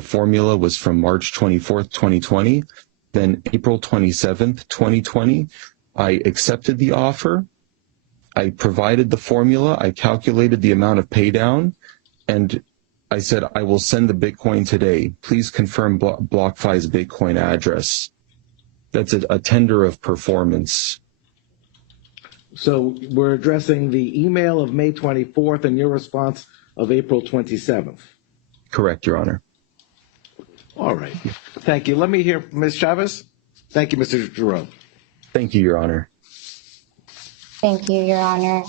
formula was from March 24th, 2020. Then April 27th, 2020, I accepted the offer. I provided the formula. I calculated the amount of pay down, and I said, I will send the Bitcoin today. Please confirm BlockFi's Bitcoin address. That's a tender of performance. So we're addressing the email of May 24th and your response of April 27th. Correct, Your Honor. All right. Thank you. Let me hear from Ms. Chavez. Thank you, Mr. Giroux. Thank you, Your Honor. Thank you, Your Honor.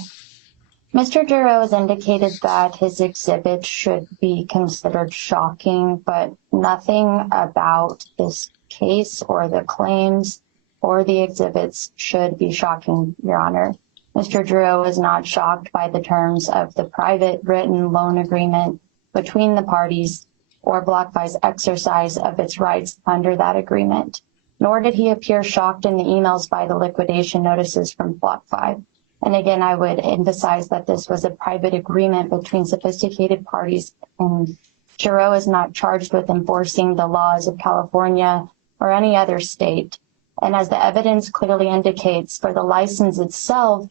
Mr. Giroux has indicated that his exhibit should be considered shocking, but nothing about this case or the claims or the exhibits should be shocking, Your Honor. Mr. Giroux is not shocked by the terms of the private written loan agreement between the parties or BlockFi's exercise of its rights under that agreement, nor did he appear shocked in the emails by the liquidation notices from BlockFi. And again, I would emphasize that this was a private agreement between sophisticated parties, and Giroux is not charged with enforcing the laws of California or any other state. And as the evidence clearly indicates, for the license itself,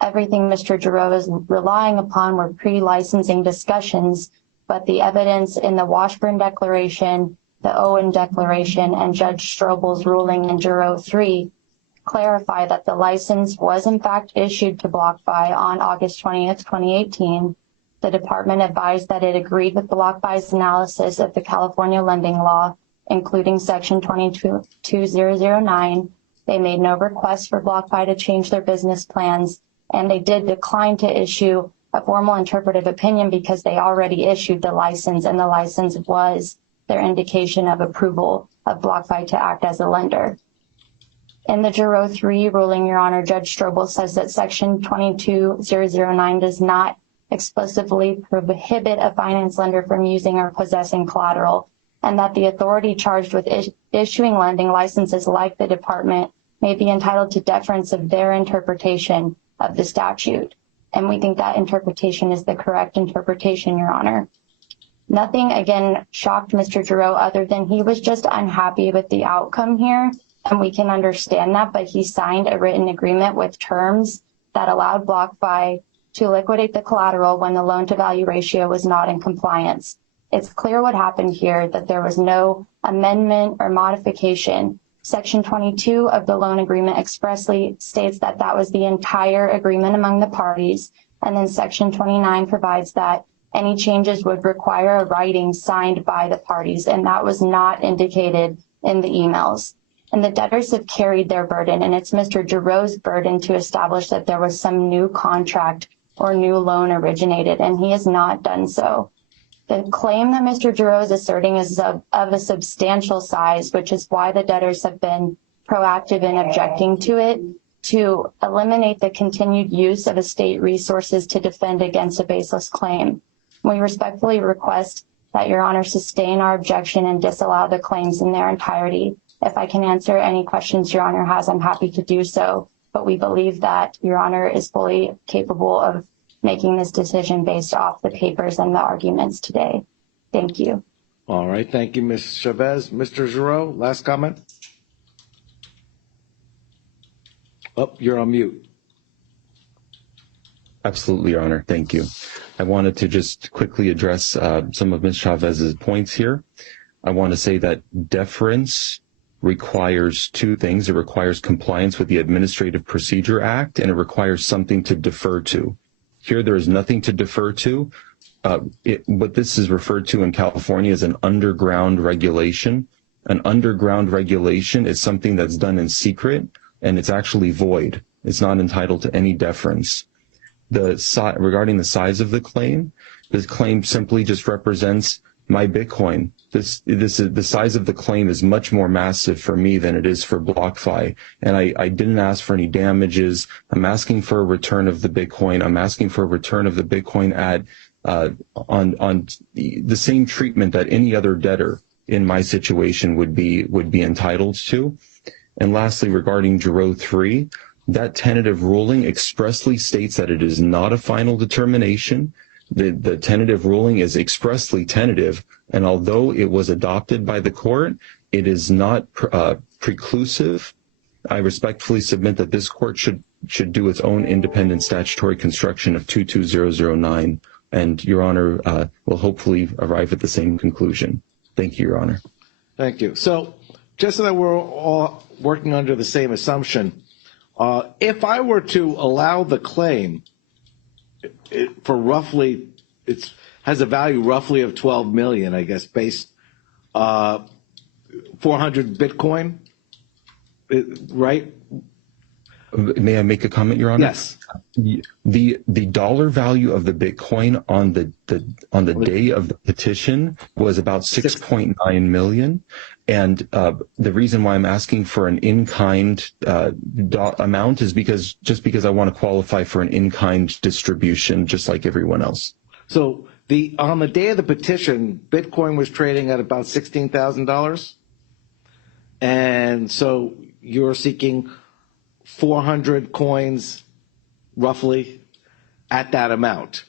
everything Mr. Giroux is relying upon were pre-licensing discussions, but the evidence in the Washburn Declaration, the Owen Declaration, and Judge Strobel's ruling in Giroux 3 clarify that the license was in fact issued to BlockFi on August 20th, 2018. The department advised that it agreed with BlockFi's analysis of the California lending law, including Section 22009. They made no request for BlockFi to change their business plans, and they did decline to issue a formal interpretive opinion because they already issued the license, and the license was their indication of approval of BlockFi to act as a lender. In the Giroux 3 ruling, Your Honor, Judge Strobel says that Section 22009 does not explicitly prohibit a finance lender from using or possessing collateral, and that the authority charged with issuing lending licenses like the department may be entitled to deference of their interpretation of the statute. And we think that interpretation is the correct interpretation, Your Honor. Nothing, again, shocked Mr. Giroux other than he was just unhappy with the outcome here, and we can understand that, but he signed a written agreement with terms that allowed BlockFi to liquidate the collateral when the loan-to-value ratio was not in compliance. It's clear what happened here, that there was no amendment or modification. Section 22 of the loan agreement expressly states that that was the entire agreement among the parties. And then Section 29 provides that any changes would require a writing signed by the parties, and that was not indicated in the emails. And the debtors have carried their burden, and it's Mr. Giroux's burden to establish that there was some new contract or new loan originated, and he has not done so. The claim that Mr. Giroux is asserting is of a substantial size, which is why the debtors have been proactive in objecting to it, to eliminate the continued use of estate resources to defend against a baseless claim. We respectfully request that Your Honor sustain our objection and disallow the claims in their entirety. If I can answer any questions Your Honor has, I'm happy to do so, but we believe that Your Honor is fully capable of making this decision based off the papers and the arguments today. Thank you. All right. Thank you, Ms. Chavez. Mr. Giroux, last comment? Oh, you're on mute. Absolutely, Your Honor. Thank you. I wanted to just quickly address some of Ms. Chavez's points here. I want to say that deference requires two things. It requires compliance with the Administrative Procedure Act, and it requires something to defer to. Here, there is nothing to defer to. What this is referred to in California is an underground regulation. An underground regulation is something that's done in secret, and it's actually void. It's not entitled to any deference. Regarding the size of the claim simply just represents my Bitcoin. The size of the claim is much more massive for me than it is for BlockFi. And I didn't ask for any damages. I'm asking for a return of the Bitcoin. I'm asking for a return of the Bitcoin at on the same treatment that any other debtor in my situation would be entitled to. And lastly, regarding Giroux 3, that tentative ruling expressly states that it is not a final determination. The tentative ruling is expressly tentative, and although it was adopted by the court, it is not preclusive. I respectfully submit that this court should do its own independent statutory construction of 22009, and Your Honor will hopefully arrive at the same conclusion. Thank you, Your Honor. Thank you. So just so that we're all working under the same assumption, if I were to allow the claim for roughly, it has a value roughly of 12 million, I guess, based 400 Bitcoin, right? May I make a comment, Your Honor? Yes. The dollar value of the Bitcoin on the day of the petition was about 6.9 million, and the reason why I'm asking for an in-kind amount is because I want to qualify for an in-kind distribution, just like everyone else. So on the day of the petition, Bitcoin was trading at about $16,000, and so you're seeking 400 coins roughly at that amount.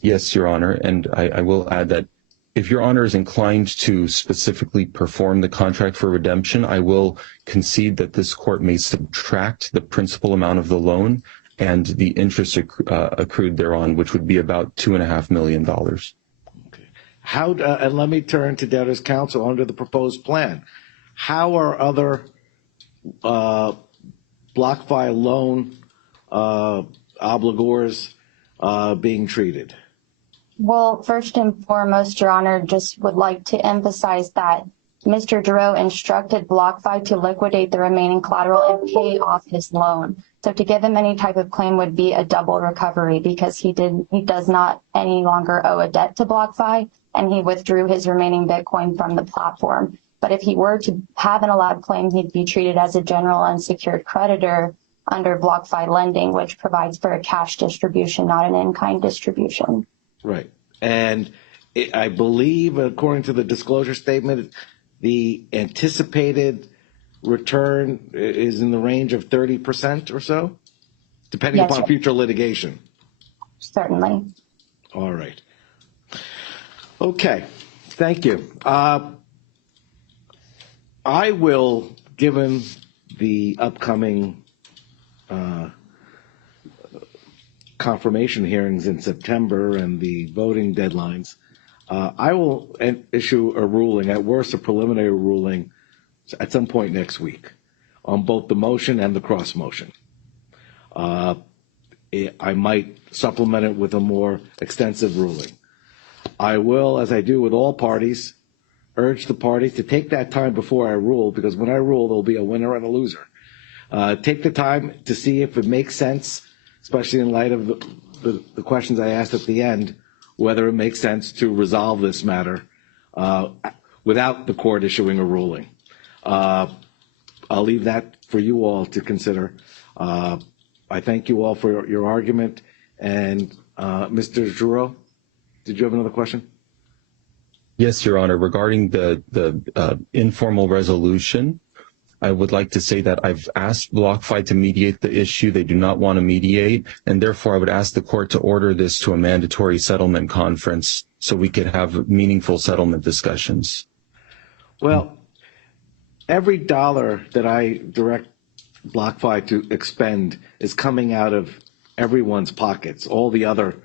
Yes, Your Honor, and I will add that if Your Honor is inclined to specifically perform the contract for redemption, I will concede that this court may subtract the principal amount of the loan and the interest accrued thereon, which would be about $2.5 million. Okay. And let me turn to debtors' counsel under the proposed plan. How are other BlockFi loan obligors being treated? Well, first and foremost, Your Honor, just would like to emphasize that Mr. Giroux instructed BlockFi to liquidate the remaining collateral and pay off his loan. So to give him any type of claim would be a double recovery because he does not any longer owe a debt to BlockFi, and he withdrew his remaining Bitcoin from the platform. But if he were to have an allowed claim, he'd be treated as a general unsecured creditor under BlockFi lending, which provides for a cash distribution, not an in-kind distribution. Right. And I believe, according to the disclosure statement, the anticipated return is in the range of 30% or so, depending upon future litigation. Certainly. All right. Okay. Thank you. I will, given the upcoming confirmation hearings in September and the voting deadlines, I will issue a ruling, at worst a preliminary ruling, at some point next week on both the motion and the cross motion. I might supplement it with a more extensive ruling. I will, as I do with all parties, urge the parties to take that time before I rule, because when I rule, there'll be a winner and a loser. Take the time to see if it makes sense, especially in light of the questions I asked at the end, whether it makes sense to resolve this matter without the court issuing a ruling. I'll leave that for you all to consider. I thank you all for your argument. And Mr. Giroux, did you have another question? Yes, Your Honor. Regarding the informal resolution, I would like to say that I've asked BlockFi to mediate the issue. They do not want to mediate, and therefore I would ask the court to order this to a mandatory settlement conference so we could have meaningful settlement discussions. Well, every dollar that I direct BlockFi to expend is coming out of everyone's pockets, all the other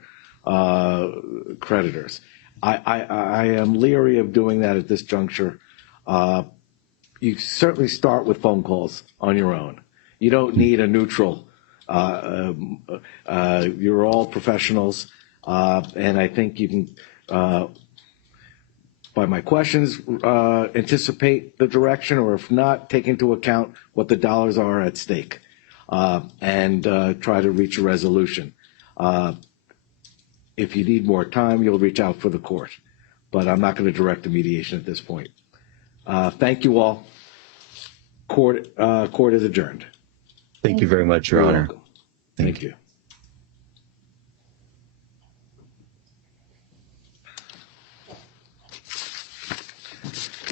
creditors. I am leery of doing that at this juncture. You certainly start with phone calls on your own. You don't need a neutral. You're all professionals, and I think you can, by my questions, anticipate the direction, or if not, take into account what the dollars are at stake, and try to reach a resolution. If you need more time, you'll reach out for the court, but I'm not going to direct the mediation at this point. Thank you all. Court is adjourned. Thank you very much, Your You're Honor. welcome. Thank you.